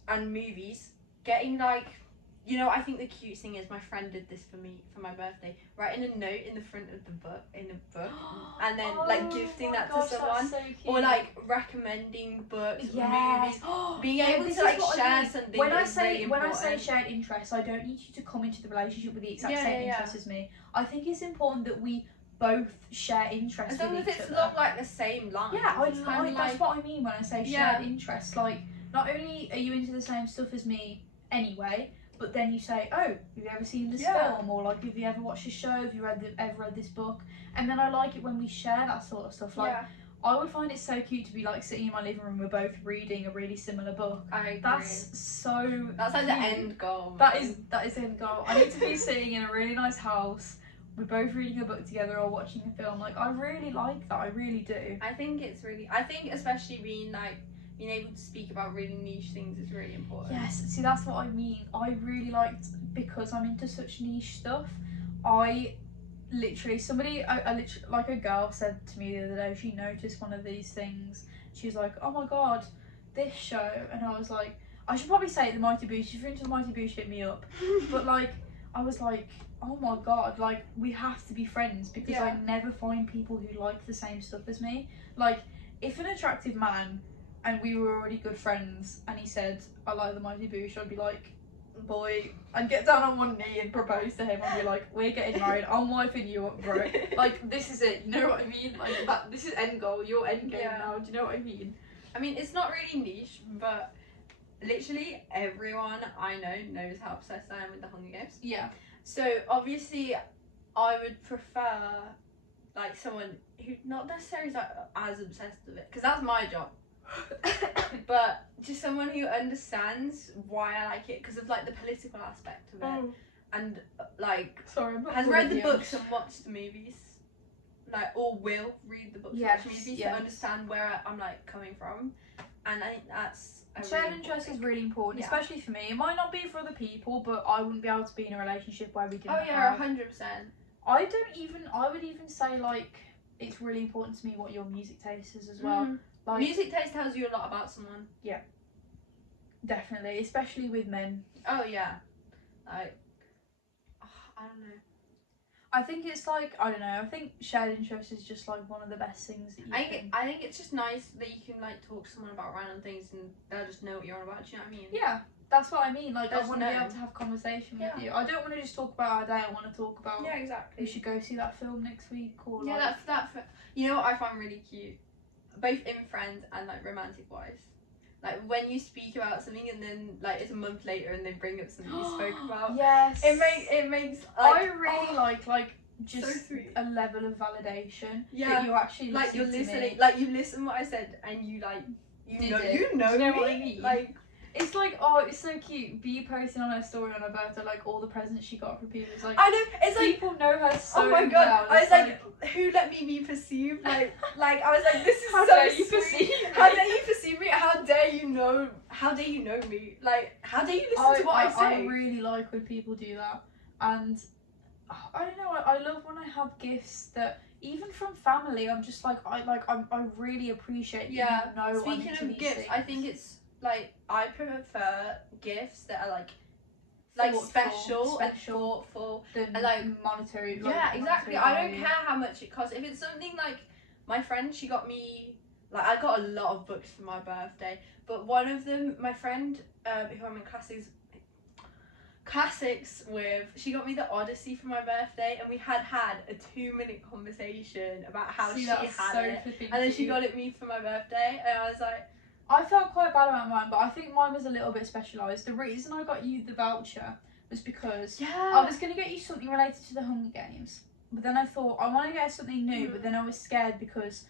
and movies, getting like, you know, I think the cute thing is my friend did this for me for my birthday, writing a note in the front of the book, and then like gifting that to someone, so or like recommending books, yes. movies, being able this to is like what I share mean. something. When that I is say really when I important. say shared interests, I don't need you to come into the relationship with the exact Yeah, same yeah, yeah. interests as me. I think it's important that we both share interests As long with as each it's other. along like the same lines. Yeah, it's kind of that's like, what I mean when I say Yeah. shared interests. Like, not only are you into the same stuff as me anyway, but then you say, oh, have you ever seen this Yeah. film? Or like, have you ever watched this show? Have you ever read this book? And then I like it when we share that sort of stuff. Like, yeah, I would find it so cute to be like sitting in my living room, we're both reading a really similar book. I agree. That's so That's like the cute. end goal. That is the end goal. I need to be sitting in a really nice house. We're both reading a book together or watching a film. Like, I really like that. I really do. I think it's really. I think especially being able to speak about really niche things is really important. Yes, see, that's what I mean. I really liked, because I'm into such niche stuff. I literally, I literally, like, a girl said to me the other day, she noticed one of these things. She was like, oh my god, this show. And I was like, I should probably say The Mighty Boosh. If you're into The Mighty Boosh, hit me up. But like, I was like, oh my god, like, we have to be friends, because I never find people who like the same stuff as me. Like, if an attractive man, and we were already good friends, and he said, I like The Mighty Boosh, I'd be like, boy, I'd get down on one knee and propose to him. I'd be like, we're getting married, I'm wifing you up, bro. Like, this is it, you know what I mean? Like, this is end goal, your end game now, do you know what I mean? I mean, it's not really niche, but literally everyone I know knows how obsessed I am with the Hunger Games. Yeah. So obviously, I would prefer like someone who not necessarily is like, as obsessed with it, because that's my job. But just someone who understands why I like it, because of like the political aspect of it, and like Sorry, I'm not has read the you. books and watched the movies, like, or will read the books and watch movies to understand where I'm like coming from, and I think that's a shared really interest is important really important, especially for me. It might not be for other people, but I wouldn't be able to be in a relationship where we thing. didn't Oh yeah, have. 100%. I would even say, like, it's really important to me what your music taste is as well. Like, Music taste tells you a lot about someone. definitely, especially with men. Oh yeah, like, I don't know. I think it's like, I don't know, I think shared interest is just like one of the best things that you can. I think it's just nice that you can like talk to someone about random things and they'll just know what you're on about. Do you know what I mean? Yeah, that's what I mean. Like, I Just want to be know. able to have conversation with you. I don't want to just talk about our day. I want to talk about, Yeah, exactly. we should go see that film next week, or Yeah, like, that. You know what I find really cute, both in friends and like romantic wise. Like when you speak about something and then like it's a month later and they bring up something you spoke about. Yes. It makes. Like, I really like just so sweet. a level of validation Yeah. that you actually Like you're listen to listening, me. like you listen what I said and you like Did it. you know Do you know me? what I mean? Like, It's like, oh, it's so cute. Bea posting on her story on her birthday, like all the presents she got from people. It's like, I know, it's like, people know her so oh my god, well. I was It's like, who let me be perceived? Like I was like, this is How so dare you sweet. perceive How me? dare you perceive me? How dare you know me? Like, how dare you listen to what I say? I really like when people do that, and I don't know. I love when I have gifts that, even from family, I'm just like, I really appreciate. Yeah. That you know, Speaking of gifts, I think it's like I prefer gifts that are like special and thoughtful. than and, like, monetary. Yeah, exactly. I don't value. care how much it costs. If it's something like my friend, she got me, like, I got a lot of books for my birthday, but one of them, my friend who I'm in classics with, she got me the Odyssey for my birthday, and we had a 2-minute conversation about how she had it, and then she got it me for my birthday, and I was like, I felt quite bad about mine, but I think mine was a little bit specialised. The reason I got you the voucher was because I was going to get you something related to the Hunger Games, but then I thought I want to get something new, but then I was scared because,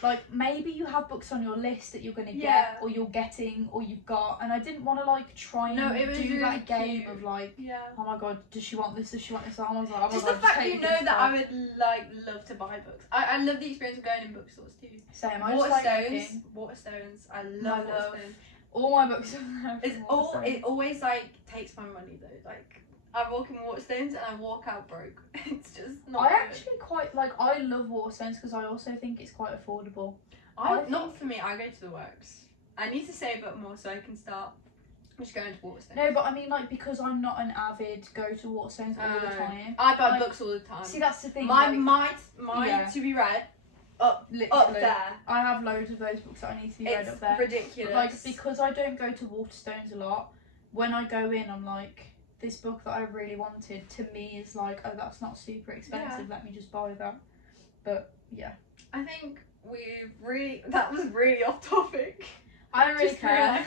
like, maybe you have books on your list that you're going to get, or you're getting, or you've got, and I didn't want to, like, try and do really that game cute. of, like, Yeah. oh my god, does she want this, does she want this? I was like, oh my Just god, the fact you know that I would. would, like, love to buy books. I love the experience of going in bookstores too. Same, I just like looking. Waterstones. I love Waterstones. All my books are there. It always, like, takes my money though. Like, I walk in Waterstones and I walk out broke. It's just not good. Actually quite, like, I love Waterstones because I also think it's quite affordable. Not for me, I go to the works. I need to save up more so I can start just going to Waterstones. No, but I mean, like, because I'm not an avid go to Waterstones all the time. I buy books all the time. See, that's the thing. My to be read up there. I have loads of those books that I need to be read up there. Ridiculous. But, like, because I don't go to Waterstones a lot, when I go in, I'm like, this book that I really wanted, to me is like, oh, that's not super expensive, let me just buy that. But, yeah. I think that was really off topic. I don't really care.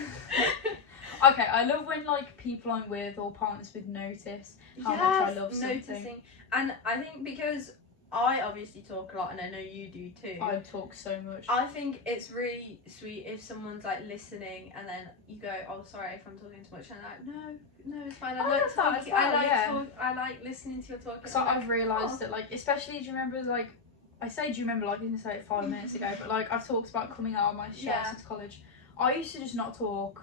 Okay, I love when, like, people I'm with or partners with notice how much I love something. Noticing. And I think because I obviously talk a lot, and I know you do too. I talk so much. I think it's really sweet if someone's, like, listening and then you go, oh, sorry if I'm talking too much, and they're like, no, it's fine. I like talking. I like listening to your talking. So I've realised that, like, especially, do you remember, like, I didn't say it 5 minutes ago, but, like, I've talked about coming out of my shell since college. I used to just not talk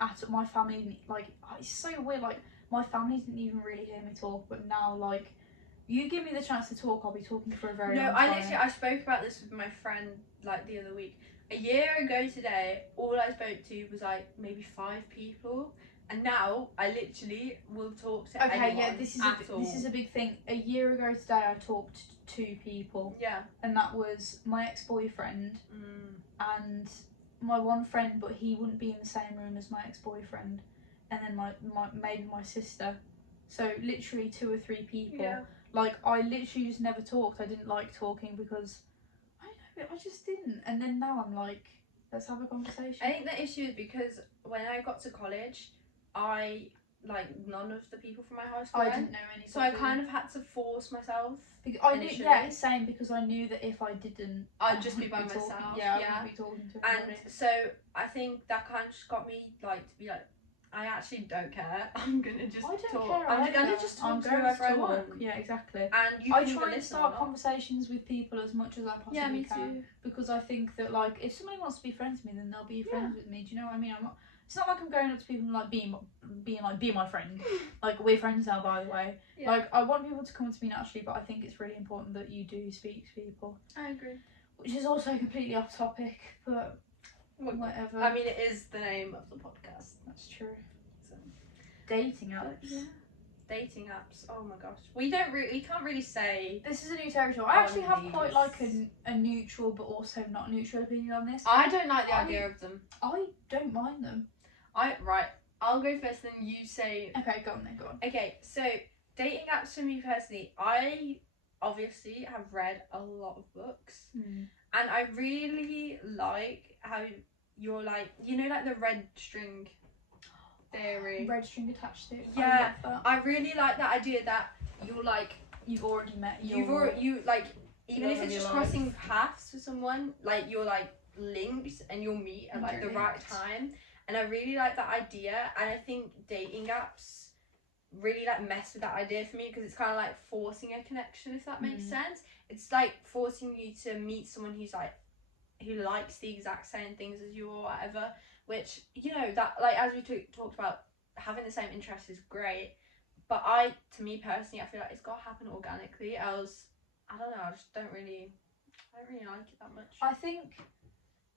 at my family, like, it's so weird, like, my family didn't even really hear me talk, but now, like, you give me the chance to talk, I'll be talking for a very long time. I spoke about this with my friend, like, the other week. A year ago today, all I spoke to was, like, maybe 5 people, and now I literally will talk to anyone. Okay, yeah, this is a big thing. A year ago today, I talked to 2 people. Yeah. And that was my ex-boyfriend and my one friend, but he wouldn't be in the same room as my ex-boyfriend, and then my sister. So literally 2 or 3 people. Yeah. Like, I literally just never talked. I didn't like talking because I just didn't. And then now I'm like, let's have a conversation. I think the issue is because when I got to college, none of the people from my high school I didn't know anybody. So I kind of had to force myself. I knew, yeah, same, because I knew that if I didn't, I'd just be by myself. I wouldn't be talking to anybody. And so I think that kind of just got me, like, to be like, I actually don't care. I'm gonna just talk. I'm gonna just talk to whoever I want. Yeah, exactly. And you I can try and start conversations with people as much as I possibly can. Too. Because I think that, like, if somebody wants to be friends with me, then they'll be friends with me. Do you know what I mean? It's not like I'm going up to people and, like, being like, be my friend. Like, we're friends now, by the way. Yeah. Like, I want people to come to me naturally, but I think it's really important that you do speak to people. I agree. Which is also completely off topic, but whatever. I mean, it is the name of the podcast. That's true. So, dating apps. Yeah. Dating apps. Oh my gosh. We can't really say. This is a new territory. I actually have quite like a neutral but also not neutral opinion on this. I don't like the idea of them. I don't mind them. I'll go first, then you say. Okay, go on. Okay, so dating apps for me personally, I obviously have read a lot of books, and I really like how you're like, you know, like the red string theory. Red string attached to it. Yeah, I really like that idea that you're like, you've already met. Even if it's just crossing paths with someone, like you're like linked and you'll meet at like the right time. And I really like that idea, and I think dating apps really like mess with that idea for me, because it's kind of like forcing a connection, if that makes sense. It's like forcing you to meet someone who likes the exact same things as you or whatever, which, you know, that, like, as we talked about, having the same interests is great, but to me personally, I feel like it's got to happen organically, else, I don't know, I don't really like it that much. I think,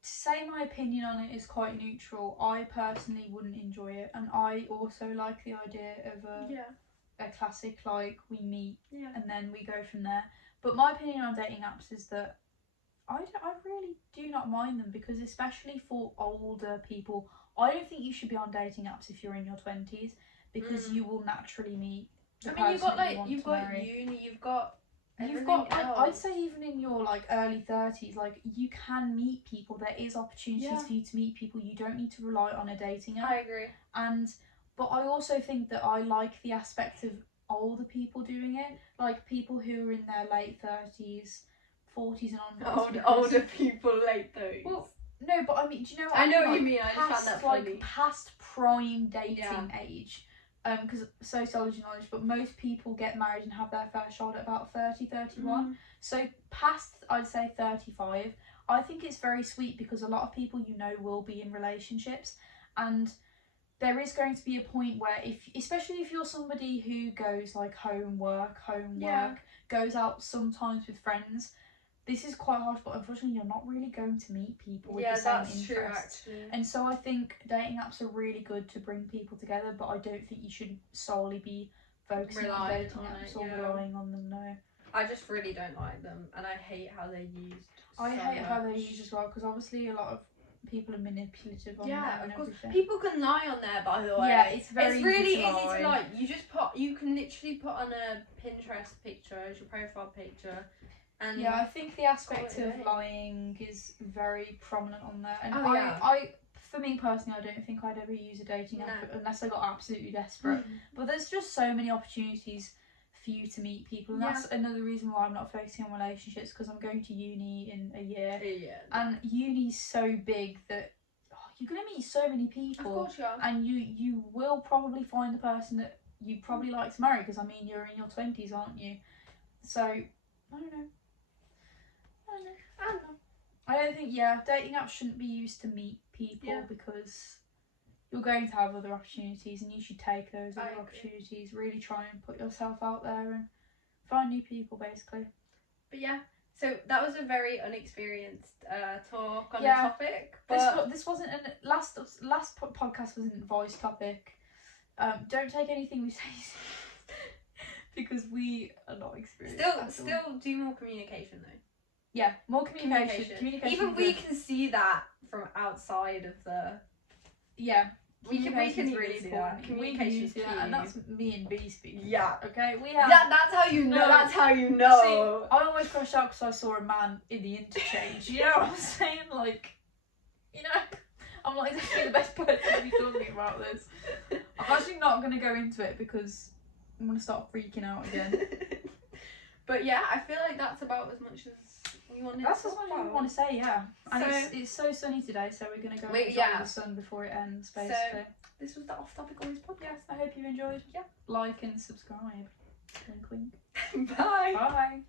to say my opinion on it is quite neutral. I personally wouldn't enjoy it, and I also like the idea of a classic, like, we meet and then we go from there. But my opinion on dating apps is that I really do not mind them, because especially for older people, I don't think you should be on dating apps if you're in your 20s, because you will naturally meet the person you've got uni, you've got you've got, I'd say even in your like early 30s, like you can meet people. There is opportunities for you to meet people. You don't need to rely on a dating app. I agree. But I also think that I like the aspect of older people doing it, like people who are in their late 30s, 40s and onwards. Older people late 30s. Well, no, but I mean, do you know what I know mean? what you mean. I just found that funny. Like past prime dating age. Because sociology knowledge, but most people get married and have their first child at about 30, 31. So past, I'd say 35, I think it's very sweet because a lot of people you know will be in relationships, and there is going to be a point where, especially if you're somebody who goes like home work, goes out sometimes with friends, this is quite harsh, but unfortunately you're not really going to meet people with the same interests. True, actually. And so I think dating apps are really good to bring people together, but I don't think you should solely be focusing on dating apps or relying on them, no. I just really don't like them, and I hate how they're used. I hate how they're used as well, because obviously a lot of people are manipulative on there and everything. People can lie on there, by the way. Yeah, it's really easy to lie. You can literally put on a Pinterest picture as your profile picture. And I think the aspect of lying is very prominent on there. And I, for me personally, I don't think I'd ever use a dating app unless I got absolutely desperate. But there's just so many opportunities for you to meet people, and that's another reason why I'm not focusing on relationships, because I'm going to uni in a year. And uni's so big that you're going to meet so many people. Of course you are. And you will probably find the person that you'd probably like to marry, because I mean, you're in your 20s, aren't you? So, I don't know. I don't think, dating apps shouldn't be used to meet people because you're going to have other opportunities, and you should take those other opportunities. Really try and put yourself out there and find new people, basically. But so that was a very unexperienced talk on the topic. But this wasn't last podcast wasn't voice topic. Don't take anything we say because we are not experienced. Still do more communication though. Yeah, more communication. Even we can see that from outside of the. Yeah. We can really do that. Communication's key. And that's me and B speaking. Yeah. Okay, we have. That's how you know. That's how you know. See, I almost crashed out because I saw a man in the interchange. You know what I'm saying? Like, I'm not exactly the best person to be talking about this. I'm actually not going to go into it because I'm going to start freaking out again. But I feel like that's about as much as we wanted to talk about. That's as much as we want to say, And it's so sunny today, so we're going to go enjoy the sun before it ends, basically. So, this was the Off Topic Always podcast. I hope you enjoyed. Like and subscribe. Wink, wink. Bye. Bye.